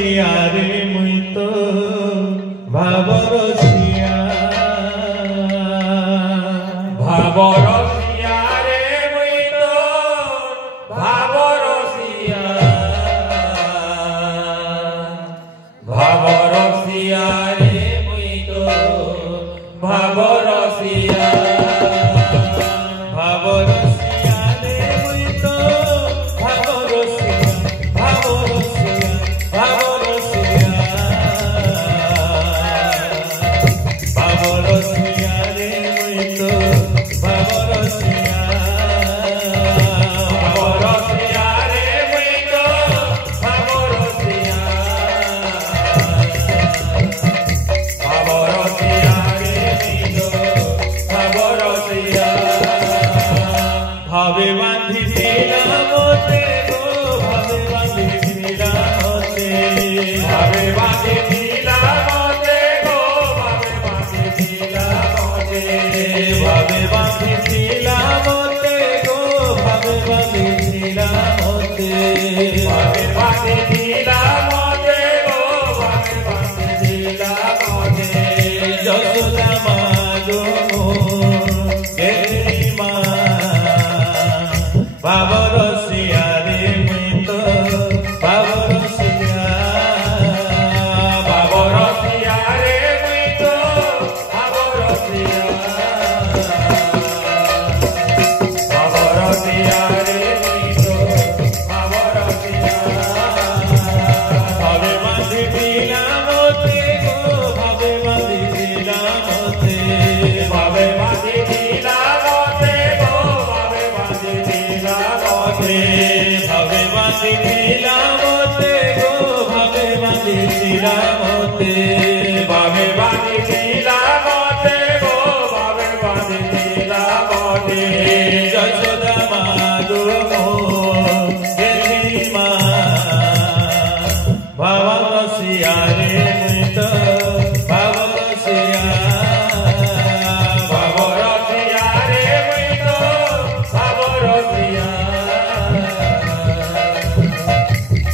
रसिया रे मुई तो भाव रसिया भाव रसिया रे मुई तो भाव रसिया भाव रसिया रे मुई तो भाव रसिया भाव रसिया रे मुई तो भाव रसिया भाव रसिया भाव रसिया भाव रसिया रे मुई तो भाव रसिया भाव रसिया रे मुई तो भाव रसिया भाव रसिया रे मुई तो भाव रसिया भावे बांधी दिला मोते गो भावे बांधी दिला मोते भावे बांधी दिला मोते गो भावे बांधी दिला मोते भावे बांधी दिला मोते गो भावे बांधी दिला मोते भावे बांधी दिला मोते गो भावे बांधी दिला मोते जसोदा मागो गेली मा भाव रसिया रे मुई तो भाव रसिया भाव रसिया रे मुई तो भाव रसिया भाव रसिया रे मुई तो भाव रसिया भावे बांधी दिला मोते गो भावे बांधी दिला मोते भावे बांधी दिला मोते गो भावे बांधी दिला मोते भावे बांधी दिला मोते गो भावे बांधी दिला मोते भावे बांधी दिला मोते गो भावे बांधी दिला मोते जसोदा मागो गेली मा भाव रसिया रे मुई तो भाव रसिया भाव रसिया रे मुई तो भाव रसिया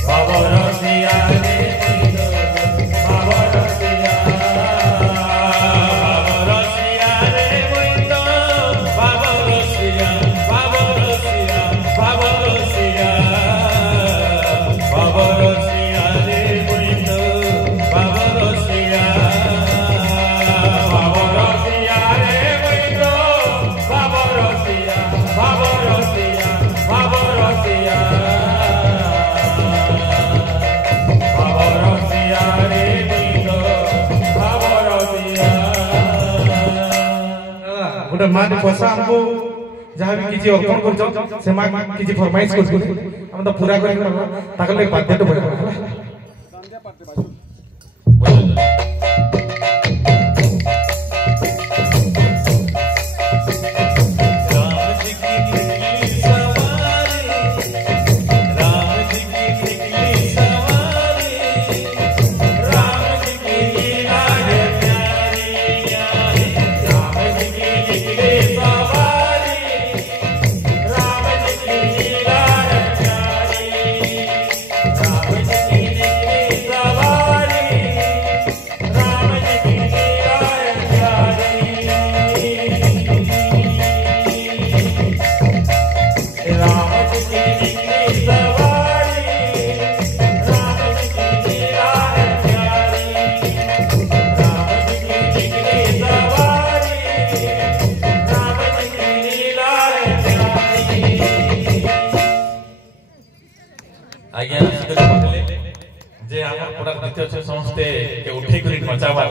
भाव रसिया रे मुई तो भाव रसिया भाव रसिया रे मुई तो भाव रसिया भाव रसिया भाव रसिया भाव रसिया रे मुई तो भाव रसिया भाव रसिया रे मुई तो भाव रसिया भाव रसिया भाव रसिया भाव रसिया रे मुई तो भाव रसिया गोटे माँ पैसा हमको जहाँ भी किसी अर्पण कर से माँ किसी फरमाइश कर हम तो पूरा कर ताकले बाध्य तो पड़े राम जी की निकली सवारी राम जी की निकली सवारी राम जी की लीला है प्यारी राम जी की निकली सवारी राम जी की लीला है प्यारी राम जी की निकली सवारी राम जी की लीला है प्यारी राम जी की निकली सवारी राम जी की लीला है प्यारी राम जी की निकली सवारी राम जी की लीला है प्यारी आज्ञा कहले जे हमर पूरा द्वितीय समस्ते के उठे करी नचाबार